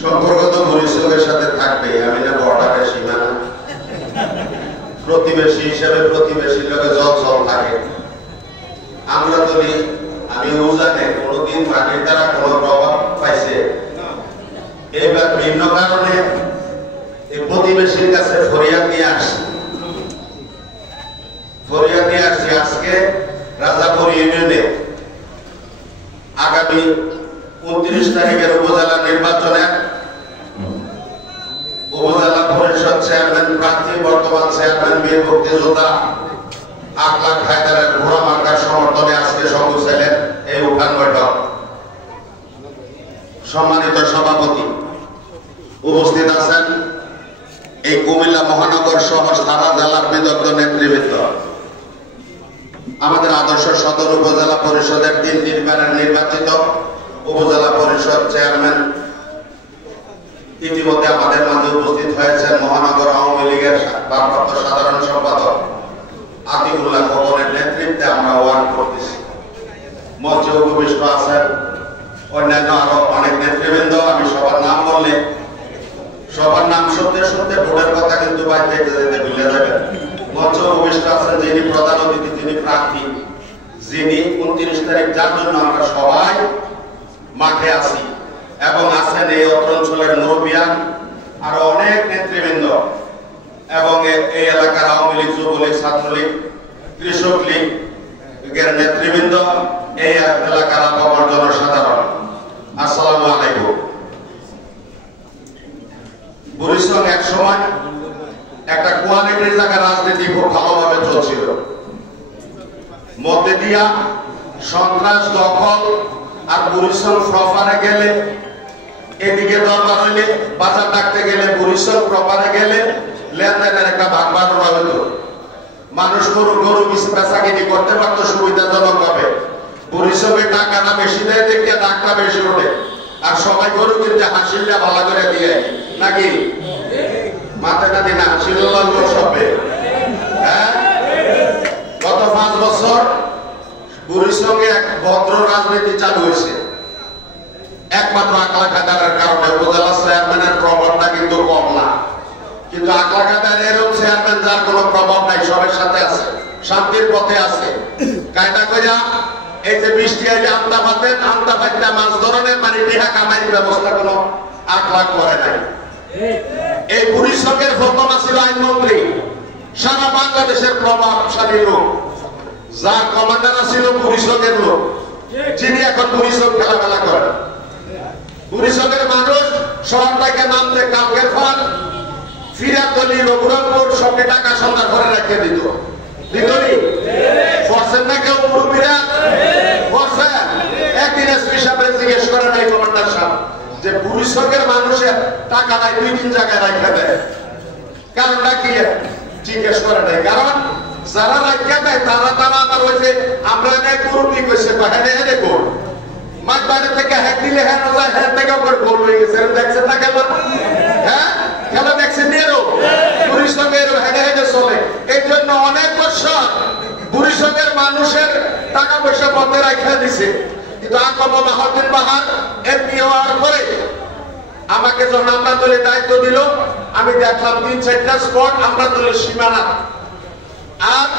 সম্পর্ক তো পরিশ্রমের সাথে থাকবে। আমি না বর্ডারের সীমানা, প্রতিবেশী হিসেবে প্রতিবেশীর লোকে জল জল থাকে। আমরা যদি আমি উজানে কোনোদিন মাটির দ্বারা কোনো প্রভাব পাইছে, এবার ভিন্ন কারণে এই প্রতিবেশীর কাছে ফরিয়াদ নিয়ে আসছি। আজকে রাজাপুর ইউনিয়নে আগামী 29 তারিখের উপজেলা নির্বাচনে উপজেলা পরিষদ চেয়ারম্যান প্রার্থী বর্তমান চেয়ারম্যান বীর মুক্তিযোদ্ধা আকলাক হায়দারের ঘোড়া মার্কার সমর্থনে আজকে সবুজ ছিলেন এই উঠান বৈঠক। সম্মানিত সভাপতি, উপস্থিত আছেন এই কুমিল্লা মহানগর সহ সারা জেলার বিদগ্ধ নেতৃবৃন্দ, আমাদের আদর্শ সদর উপজেলা পরিষদের 3 নির্বাচিত উপজেলা পরিষদ চেয়ারম্যান ইতিমধ্যে আমাদের মাঝে উপস্থিত হয়েছেন মহানগর আওয়ামী লীগের ভারপ্রাপ্ত সাধারণ সম্পাদক আতিকুল্লাহ খোকনের নেতৃত্বে আমরা ওয়ার্ড করতেছি। মঞ্চে উপবিষ্ট আছেন অন্যান্য আরো অনেক নেতৃবৃন্দ। আমি সবার নাম বললে সবার নাম শুনতে শুনতে ভোটের কথা কিন্তু বাইরে যেতে ভুলে যাবেন। মঞ্চে উপবিষ্ট আছেন যিনি প্রধান অতিথি, যিনি প্রার্থী, যিনি 29 তারিখ যার জন্য আমরা সবাই মাঠে আছি, এবং আছেন এই অঞ্চলের মুরব্বিয়ান আরো অনেক নেতৃবৃন্দ, এবং এই এলাকার আওয়ামী লীগ, যুবলীগ, ছাত্রলীগ, কৃষক লীগের নেতৃবৃন্দ, এই এলাকার আপামর জনসাধারণ, আসসালামু আলাইকুম। বরিশাল এক সময় একটা কোয়ালিটির জায়গা রাজনীতি খুব ভালোভাবে চলছিল। মধ্যে দিয়া সন্ত্রাস, দখল, আর বরিশাল প্রপারে গেলে এদিকে দরবার হইলে বাজার ডাকতে গেলে বরিশাল প্রপারে গেলে লেনদেনের একটা ভাগ বাটোয়ারা হইতো। মানুষ গরু বেচাকিনি করতে পারতো সুবিধাজনক ভাবে। বরিশালে টাকাটা বেশি দেয় দেখে ডাকটা বেশি ওঠে, আর সবাই গরু কিনতে হাসিলটা ভালো করে দিয়ে নাকি মাথায় না দিন হাসিল্লাহ সবে। হ্যাঁ, গত 5 বছর বরিশালে এক ভদ্র রাজনীতি চালু হয়েছে, একমাত্র আকলাক হায়দারের কারণে। উপজেলা চেয়ারম্যানের প্রভাবটা কিন্তু কম না, কিন্তু আকলাক হায়দার এরকম চেয়ারম্যান যার কোনো প্রভাব নাই, সবার সাথে আছে, শান্তির পথে আছে। কায়দা কইরা এই যে বৃষ্টি আইলে আমদা পাইতে মাছ ধরনের মানে টিহা কামাইয়ের ব্যবস্থা কোনো আকলাক করে নাই। এই বরিশালের প্রথম ছিল আইনমন্ত্রী, সারা বাংলাদেশের প্রভাবশালী লোক, যার কমান্ডার ছিল বরিশালের লোক, যিনি এখন বরিশাল খেলামেলা করেন। বরিশালের মানুষ শহর থেকে নামতে কালকের ফল ফিরাতলি, রঘুরামপুর সবটি টাকা সন্ধ্যা করে রেখে দিত। দিতনি ফরসেন না কেউ মুরব্বীরা ফরসেন। একদিন এসপি সাহেব জিজ্ঞেস করে নাই কমান্ডার সাহেব যে বরিশালের মানুষের টাকা নাই 2-3 জায়গায় রেখে দেয়, কারণটা কি জিজ্ঞেস করে নাই। কারণ যারা রেখে দেয় তারা আবার হয়েছে আমরা এক মুরব্বী কইছে হ্যাঁ দেখো মাঠ বাইরে থেকে হ্যাক দিলে হ্যাঁ না যায়, হ্যাঁ থেকে ওপর গোল হয়ে গেছে। দেখছেন না খেলা? হ্যাঁ, খেলা দেখছেন এরও বরিশালের হেঁটে হেঁটে চলে। এই জন্য অনেক বছর বরিশালের মানুষের টাকা পয়সা বন্ধে রাখা দিছে, কিন্তু আকমা মাহমুদ বাহার এমপি হওয়ার পরে আমাকে যখন আমরা দলের দায়িত্ব দিল, আমি দেখলাম 3-4টা স্পট আমরা দলের সীমানা, আর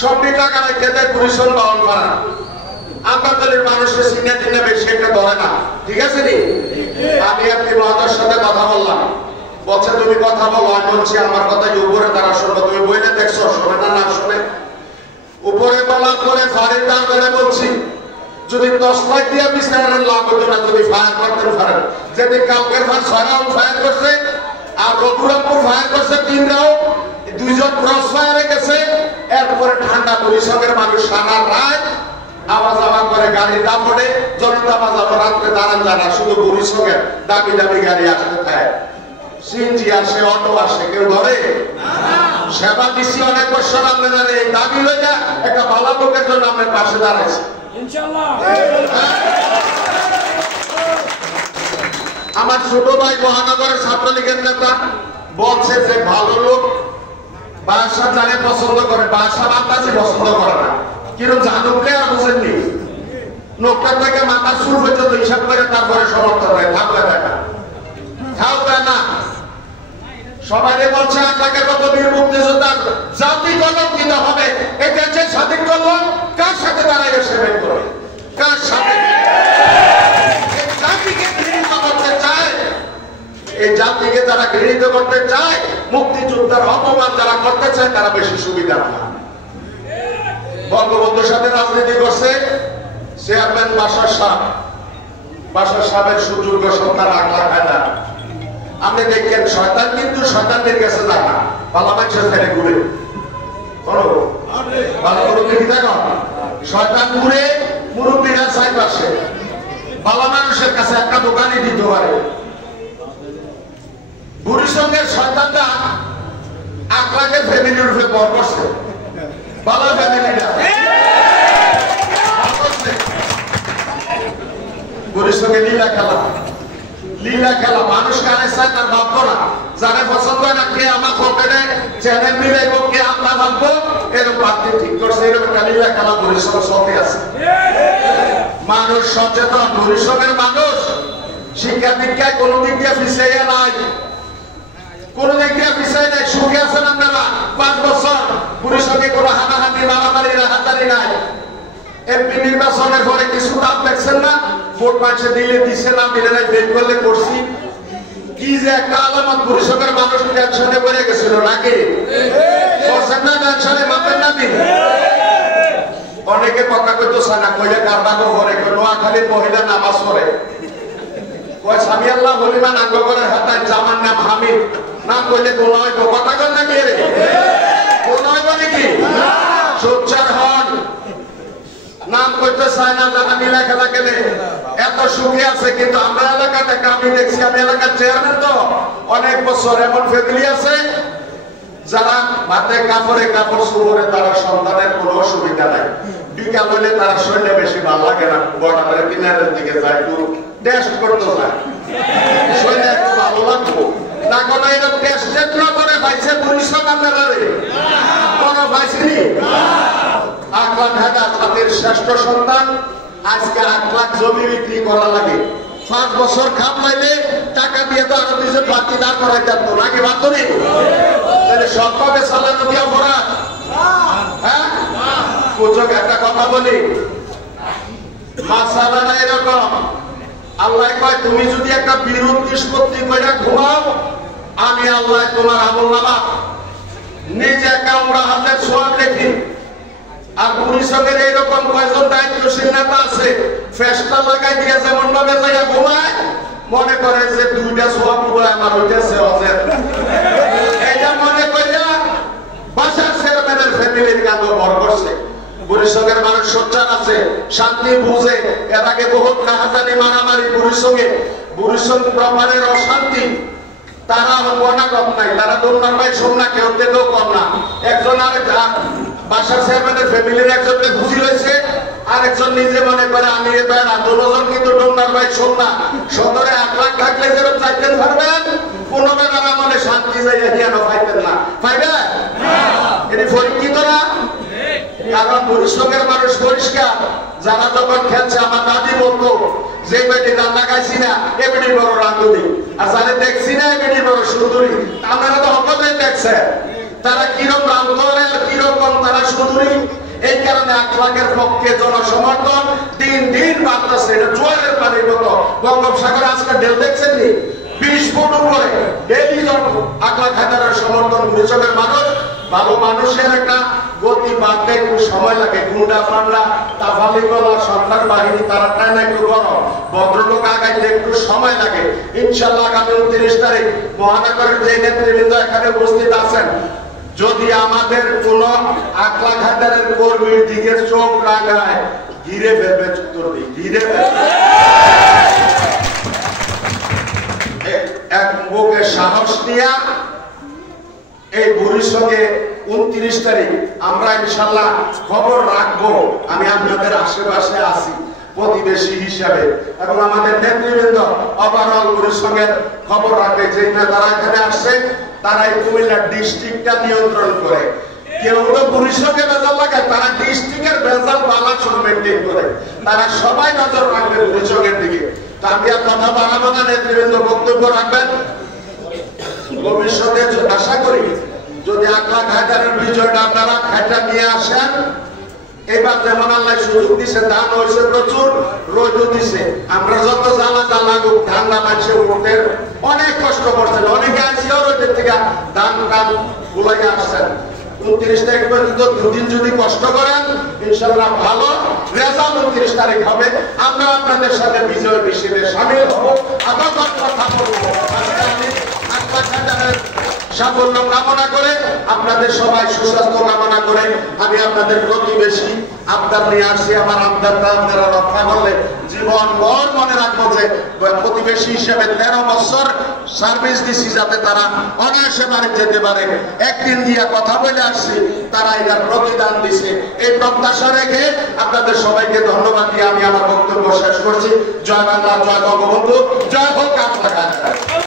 সবটি টাকা রেখে দেয় বরিশাল বাউল পাড়া। আমরা দলের মানুষের চিনে টিনে বেশি একটা ধরে না, ঠিক আছে নি? আমি আপনি মহাদার সাথে কথা বললাম, বলছে তুমি কথা বলো, আমি বলছি আমার কথা উপরে তারা শুনবো, তুমি বইলে দেখছো, শোনে না শোনে। উপরে বলার পরে ফাঁড়ির দাঁড় করে বলছি যদি 10 লাখ দিয়ে বিচারের লাভ হতো না, যদি ফায়ার করতেন পারেন। যেদিন কালকের ফায়ার 6 রাউন্ড ফায়ার করছে, আর রঘুরামপুর ফায়ার করছে 3 রাউন্ড, 2 জন ক্রস ফায়ারে গেছে। এরপরে ঠান্ডা বরিশালের মানুষ সারা রাত আওয়াজ করে গাড়ি দাপড়ে জনতা বাজার রাত্রে দাঁড়ান যারা, শুধু বরিশালের দামি দামি গাড়ি আসতে থাকে, সিএনজি আসে, অটো আসে, কেউ ধরে সেবা দিচ্ছি অনেক বছর। আপনারা এই দাবি লইয়া একটা ভালো লোকের জন্য আপনার পাশে দাঁড়াইছে ইনশাআল্লাহ। আমার ছোট ভাই মহানগরের ছাত্রলীগের নেতা বলছে যে ভালো লোক বাদশাহ জানে পছন্দ করে, বাদশাহ বাতাসে পছন্দ করে না। কিরকম জানুকলে আর বুঝেননি, লোকটার থেকে মাথা শুরু হইতে হিসাব করে তারপরে সমর্থন হয়, থাকলে দেখা সবাই বলছে আপনাকে কত বীর মুক্তিযোদ্ধার জাতি কলঙ্কিত হবে। এটা যে স্বাধীন করলো কার সাথে তারা সেভেন করে, কার সাথে জাতিকে ঘৃণিত করতে চায়। এই জাতিকে যারা ঘৃণিত করতে চায়, মুক্তিযোদ্ধার অপমান যারা করতে চায় তারা বেশি সুবিধা না। বঙ্গবন্ধুর সাথে রাজনীতি করছে চেয়ারম্যান বাশার সাহেব, বাশার সাহেবের সুযোগ্য সন্তান আগলা খায় না। আপনি দেখেন শয়তান কিন্তু শয়তানদের কাছে যায় না, ভালো মানুষের ছেড়ে ঘুরে বলো ভালো মুরব্বী দেখো, শয়তান ঘুরে মুরব্বীরা চাই পাশে ভালো মানুষের কাছে একটা দোকানই দিতে পারে। বুড়ির সঙ্গে শয়তানটা আকলাকে ফ্যামিলির রূপে বর করছে, ভালো ফ্যামিলিটা বুড়ির সঙ্গে লীলা খেলা, লীলা খেলা। মানুষ কানে চায় তার ভাববো না, যারা পছন্দ হয় না কে আমার পকেটে চ্যানেল মিলাইব, কে আমরা ভাববো, এরকম ভাবতে ঠিক করছে। এরকম একটা লীলা খেলা বুড়ির সঙ্গে চলতে আছে। মানুষ সচেতন, বুড়ির সঙ্গের মানুষ শিক্ষা দীক্ষায় কোন দিক দিয়ে পিছিয়ে নাই, কোন দিক দিয়ে পিছিয়ে নাই, সুখে আছেন আপনারা। 5 বছর বুড়ির সঙ্গে কোনো হানাহানি মারামারি রাহাতারি নাই। এমপি নির্বাচনের পরে কিছু দাম দেখছেন না, ভোট মাসে দিলে দিচ্ছে না, দিলে নাই, বের করলে করছি। কি যে একটা আলামত, পরিষদের মানুষ টেনশনে পড়ে গেছিল নাকি করছেন না, টেনশনে মাপেন না দিন। অনেকে কথা কইতো সানা কইলে কারবানো করে, নোয়াখালীর মহিলা নামাজ পড়ে, কয় স্বামী আল্লাহ হলিমা নাঙ্গ করে হাতায়, জামার নাম হামিদ, নাম কইলে কোন হইব, কথা কর নাকি রে কোন হইব নাকি? সোচ্চার হন, নাম করতে চায় না, যারা নীলা খেলা খেলে এত সুখী আছে। কিন্তু আমরা এলাকাটাকে আমি দেখছি, আমি এলাকার চেয়ারম্যান তো অনেক বছর, এমন ফ্যামিলি আছে যারা ভাতে কাপড়ে কাপড় শুভরে, তারা সন্তানের কোনো অসুবিধা নাই। বিকাল হইলে তারা শরীরে বেশি ভালো লাগে না, বর্ডারের কিনারের দিকে যায়, একটু টেস্ট করতে যায়, শরীরে একটু ভালো লাগবো না। কোনো এরকম টেস্ট করে পাইছে পরিশ্রম আপনারা কোনো পাইছিনি। আকলান ঢাকা জাতির শ্রেষ্ঠ সন্তান, আজকে 8 লাখ জমি বিক্রি করা লাগে। 5 বছর খাম পাইলে টাকা দিয়ে তো আরো 2 বাতি দাঁড় করাই যেত নাকি, বাতরি তাহলে সবভাবে চালানো কি অপরাধ? হ্যাঁ, কুচক একটা কথা বলি, মাসালাটা এরকম, আল্লাহ কয় তুমি যদি একটা বিরোধ নিষ্পত্তি করে ঘুমাও, আমি আল্লাহ তোমার আমলনামা নিজে একাউন্ট হাজার সোয়াব দেখি। আর পরিষদের এইরকম কয়জন দায়িত্বশীল নেতা আছে, ফেসটা লাগাই দিয়ে যেমন ভাবে জায়গা ঘুমায়, মনে করে যে 2টা সোয়াব পুরো আমার হইতেছে অজের, এইটা মনে কইরা বাসার চেয়ারম্যানের ফ্যামিলির কাঁদো ভর করছে। পরিষদের মানুষ সোচ্চার আছে, শান্তি বুঝে। এর আগে বহুত রাহাজানি মারামারি পরিষদে, পরিষদ প্রমাণের অশান্তি, তারা অনাগত নাই, তারা দোলনার ভাই সোমনা কেউ কেউ কম না। একজন আর বাসার চেয়ারম্যানের ফ্যামিলির একজনকে খুশি হয়েছে, আরেকজন নিজে মনে করে আমি এবার দুজন কিন্তু ডোনার ভাই সোমনা। সদরে 8 লাখ থাকলে যেরকম চাইতেন পারবেন, 15 টাকা মনে শান্তি যাইয়া কেন পাইতেন না, পাইবেন? এটি পরীক্ষিত না, কারণ পরিশ্রমের মানুষ পরিষ্কার। যারা যখন খেলছে, আমার দাদি বলতো যে বেটি রান্না খাইছি না এ বেটি বড় রাঁধুনি, আর যারা দেখছি না এ বেটি বড় সুন্দরী। আপনারা তো হকতে দেখছেন তারা কিরকম রাম করে আর কিরকম তারা সুন্দরী। এই কারণে 8 লাখের পক্ষে জনসমর্থন দিন দিন বাড়তেছে। এটা জোয়ারের পানির মতো। বঙ্গোপসাগরে আজকে ঢেউ দেখছেন নি, 20 ফুট উপরে ডেইলি 8 লাখ হাজারের সমর্থন। পরিষদের মানুষ ভালো মানুষের একটা গতি বাড়তে একটু সময় লাগে। গুন্ডা পান্ডা তাফালি গলা সরকার বাহিনী তারা টানা একটু গরম, ভদ্রলোক আগাইতে একটু সময় লাগে। ইনশাল্লাহ আগামী 29 তারিখ মহানগরের যে নেতৃবৃন্দ এখানে উপস্থিত আছেন, যদি আমাদের কোন 8 লাখ হাজারের কর্মীর দিকে চোখ রাখায়, ঘিরে ফেলবে, চুত্তর দিই ঘিরে ফেলবে। এক বুকে সাহস নিয়া এই বুড়ির সঙ্গে 29 তারিখ আমরা ইনশাল্লাহ খবর রাখবো। আমি আপনাদের আশেপাশে আছি প্রতিবেশী হিসাবে, এবং আমাদের নেতৃবৃন্দ ওভারঅল বুড়ির সঙ্গে খবর রাখবে। যে নেতারা এখানে আসছে তারা এই কুমিল্লা ডিস্ট্রিক্টটা নিয়ন্ত্রণ করে। কেউ তো বুড়ির সঙ্গে বেজাল লাগায়, তারা ডিস্ট্রিক্টের বেজাল বালাসন মেনটেন করে। তারা সবাই নজর রাখবে বুড়ির সঙ্গের দিকে। তা আমি আর কথা বাড়াবো না, নেতৃবৃন্দ বক্তব্য রাখবেন। ভবিষ্যতে আশা করি যদি আকলাক হায়দারের বিজয়টা আপনারা খাইটা নিয়ে আসেন, এবার যেমন আল্লাহ সুযোগ দিছে, ধান হয়েছে প্রচুর, রোদ দিছে, আমরা যত জ্বালা লাগুক ধান্দা মানছে উঠের অনেক কষ্ট করছেন, অনেকে আসিও রোদের থেকে ধান টান গুলাইয়া আসছেন। 29 তারিখ পর্যন্ত দুদিন যদি কষ্ট করেন ইনশাআল্লাহ ভালো রেজাল্ট 29 তারিখ হবে। আমরা আপনাদের সাথে বিজয় মিছিলে শামিল হব, আবার কথা বলবো। সাফল্য কামনা করে, আপনাদের সবাই সুস্বাস্থ্য কামনা করে আমি আপনাদের প্রতিবেশী আবদার নিয়ে আসছি। আমার আবদারটা আপনারা রক্ষা করলে জীবন ভর মনে রাখবো যে প্রতিবেশী হিসেবে 13 বছর সার্ভিস দিছি, যাতে তারা অনায়াসে বাড়ি যেতে পারে। একদিন দিয়ে কথা বলে আসছি, তারা এটার প্রতিদান দিছে। এই প্রত্যাশা রেখে আপনাদের সবাইকে ধন্যবাদ দিয়ে আমি আমার বক্তব্য শেষ করছি। জয় বাংলা, জয় বঙ্গবন্ধু, জয় হোক আপনার।